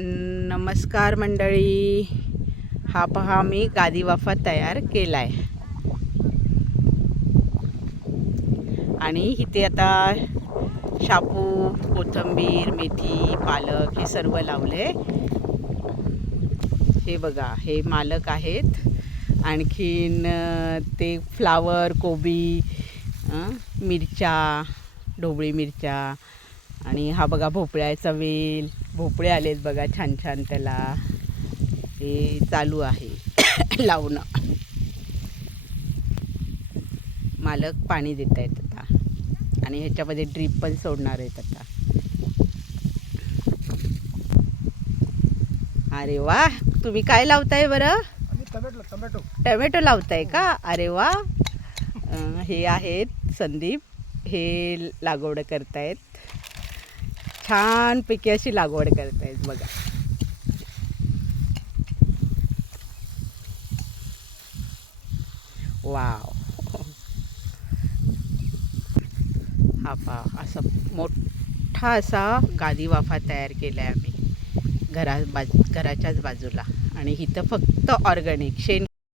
नमस्कार मंडळी, हा पहा मी गादी वाफा तयार केला आहे आणि इथे आता शापू, कोथिंबीर, मेथी, पालक हे सर्व लावले. हे बघा, हे मालक आहेत. आणखीन ते फ्लावर, कोबी, मिरच्या, ढोबळी मिरच्या आणि हा बघा भोपळ्याचा वेल. भोपळे आलेत बघा छान छान, त्याला हे चालू आहे लावणं. मालक पाणी देत आहेत आता आणि ह्याच्यामध्ये ड्रीप पण सोडणार आहेत आता. अरे वा, तुम्ही काय लावताय बरं? टमॅटो लावताय का? अरे वा. हे आहेत संदीप, हे लागवड करतायत. छानपैकी अशी लागवड करतायत बघा. वाव. हा पहा, असा मोठा असा गादी वाफा तयार केला आहे आम्ही घराच्याच बाजूला. आणि इथं फक्त ऑर्गॅनिक